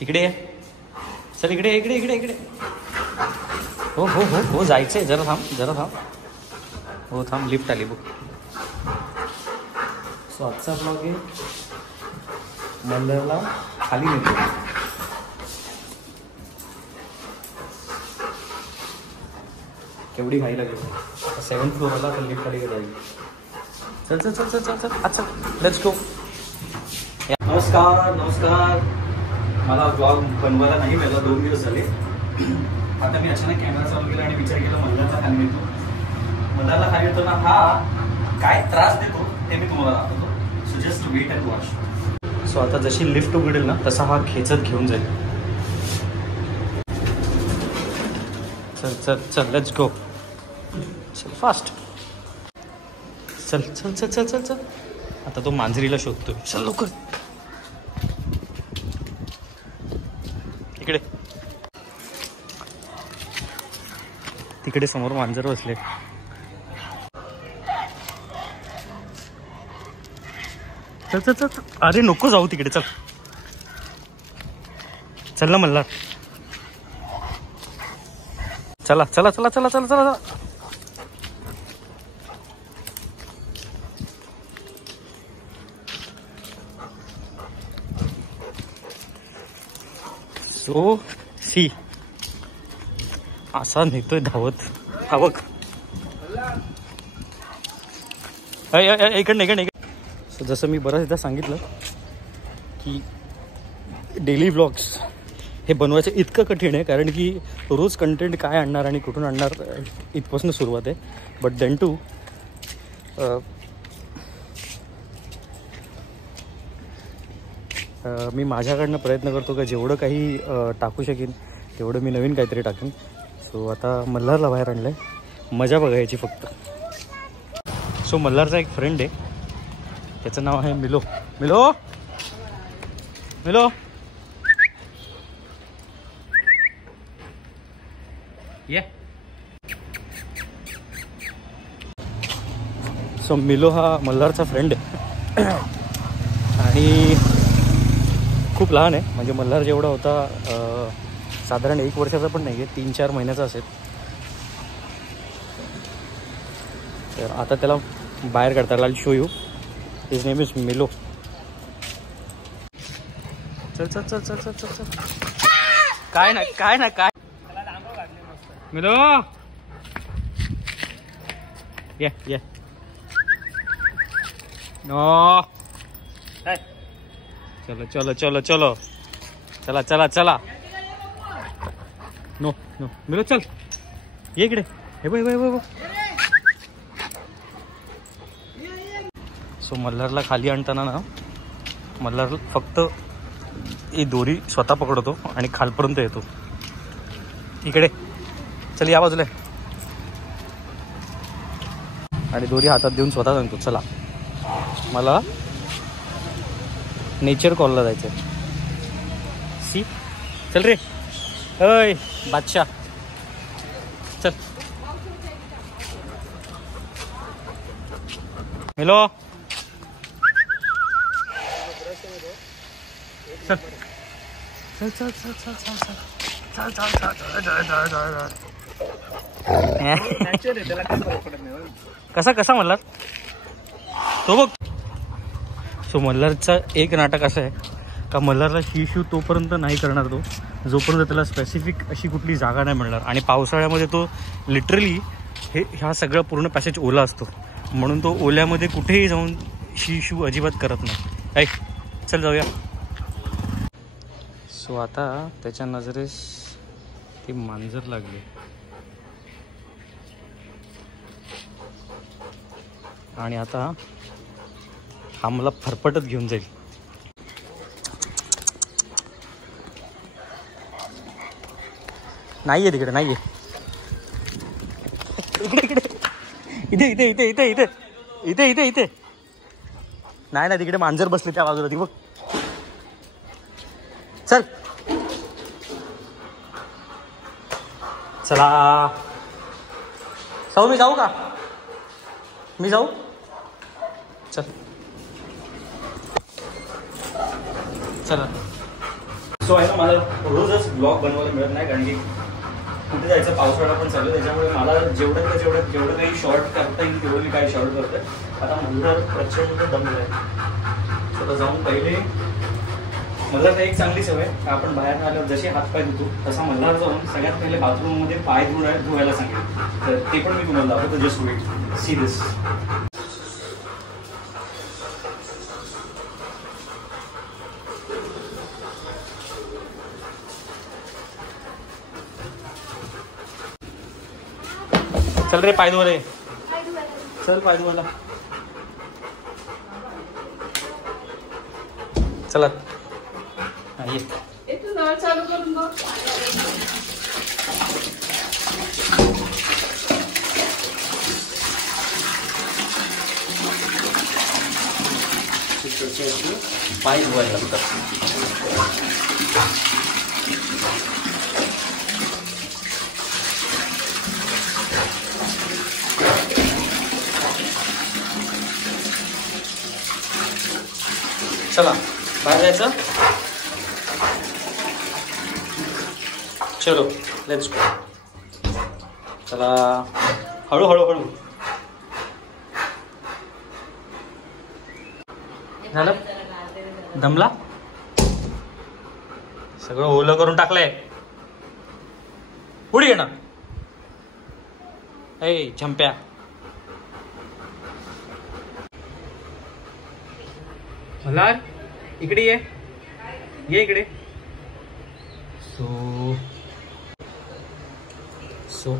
इकडे चल, इकडे इकडे इकडे इकडे. हो हो हो हो जायचंय. जरा थांब जरा थांब. हो थांब, लिफ्ट आली बघ. सो आजचा ब्लॉग आहे मल्हारला खाली नेतो. केवढी घाई लागेल. 7th फ्लोअरला तर लिफ्ट खाली जाईल. चल चल चल चल चल चल. अच्छा लेट्स गो. नमस्कार नमस्कार. मला ब्लॉग बनवायला नाही मिळाला, 2 दिवस झाले. आता मी अचानक कॅमेरा चालू केला आणि विचार केला मल्हारला खाली येतो. मल्हारला खाली येतो ना, हा काय त्रास देतो ते मी तुम्हाला दाखवतो. So just wait and watch. So आता जशी लिफ्ट उघडेल ना तसा हा खेचत घेऊन जाईल. चल चल चल लेट्स गो. चल फास्ट. चल चल चल चल चल चल. आता तो मांजरीला शोधतोय. चल लवकर. इकडे तिकडे समोर मांजर बसले. चल चल चल. अरे नको जाऊ तिकडे. चल चल ना मल्हार. चला चला चला चला चला चला. सो सी असा नेतोय धावत. आवक इकडनं इकडनं. सो जसं मी बऱ्याचदा सांगितलं की डेली व्लॉग्स हे बनवायचं इतकं कठीण आहे, कारण की रोज कंटेंट काय आणणार आणि कुठून आणणार इथपासून सुरुवात आहे. बट देन टू मी माझ्याकडनं प्रयत्न करतो का जेवढं काही टाकू शकेन तेवढं मी नवीन काहीतरी टाकेन. सो आता मल्हारला बाहेर आणलं आहे, मजा बघायची फक्त. सो मल्हारचा एक फ्रेंड आहे, त्याचं नाव आहे मिलो. मिलो मिलो ये. सो मिलो हा मल्हारचा फ्रेंड आहे आणि खूप लहान आहे. म्हणजे मल्हार जेवढा होता साधारण 1 वर्षाचा पण नाही आहे, 3-4 महिन्याचा असेल. तर आता त्याला बाहेर काढता. आय show you. His name is मिलो. चल चल चल चल चल चल चल. काय ना काय ना काय. मिलो ये ये. नो चलो चलो चलो चलो. चला चला चला. नो नो मिलो चल ये इकडे. हे बघ बघ बघ. सो मल्हारला खाली आणताना ना मल्हार फक्त ही दोरी स्वतः पकडतो आणि खालपर्यंत येतो. इकडे चल या बाजूला. आणि दोरी हातात देऊन स्वतः सांगतो चला मला नेचर कॉलला जायचं. सी चल रे. अय बादशाह चल. मिलो चल चल चल चल चल चल चल चल चल चल. कसा कसा मल्हार तो बघ. सो मल्हारचं एक नाटक असं आहे का मल्हारला शिशू तोपर्यंत नाही करणार तो जोपर्यंत त्याला स्पेसिफिक अशी कुठली जागा नाही मिळणार. आणि पावसाळ्यामध्ये तो लिटरली ह्या सगळं पूर्ण पॅसेज ओला असतो, म्हणून तो ओल्यामध्ये कुठेही जाऊन शिशू अजिबात करत नाही. ऐक चल जाऊया. सो आता त्याच्या नजरेस ती मांजर लागली आणि आता हा मला फरफटत घेऊन जाईल. नाहीये तिकडे नाहीये. इकडे इकडे इथे इथे इथे इथे इथे इथे इथे इथे. नाही ना तिकडे मांजर बसले त्या बाजूला ती बघ. चल चला. सौ मी जाऊ का. मी जाऊ चल चला. सो आहे ना मला रोजच ब्लॉग बनवायला मिळत नाही कारण की कुठे जायचं पावसाळा पण चालू त्याच्यामुळे मला जेवढं काही शॉर्ट करता येईल तेवढं मी काही शॉर्ट करतोय. आता मुलं प्रचंड दमलं आहे. स्वतः जाऊन पहिले मल्हारला एक चांगली सवय आपण बाहेर आल्यावर जसे हातपाय धुतो तसा मल्हार जाऊन सगळ्यात पहिले बाथरूममध्ये पाय धुवायला सांगेल. तर ते पण मी तुम्हाला दाखवतो. Just wait see this. चल रे पाय धुवा रे. चल पाय धुवायला चला. ये चालू करून बघ. पाय धुवायला लागतात. चला बाहेर जायचं. चलो लेट्स गो. चला हळूहळू हळू. झालं दमला. सगळं ओलं करून टाकलंय. पुढे येणार ए झंप्या. मल्हार इकडे ये इकडे. सो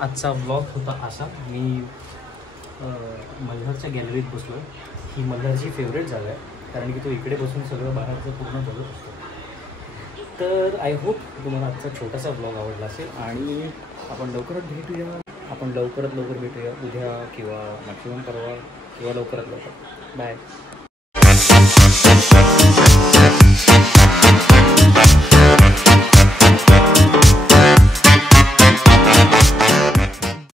आजचा व्लॉग होता असा. मी मल्हारच्या गॅलरीत बसलो. ही मल्हारची फेवरेट जागा आहे कारण की तो इकडे बसून सगळं बाहेरचं पूर्ण बघत असतो. तर आय होप तुम्हाला आजचा छोटासा व्लॉग आवडला असेल आणि आपण लवकरात लवकर भेटूया उद्या किंवा मॅक्सिमम परवा किंवा लवकरात लवकर. बाय.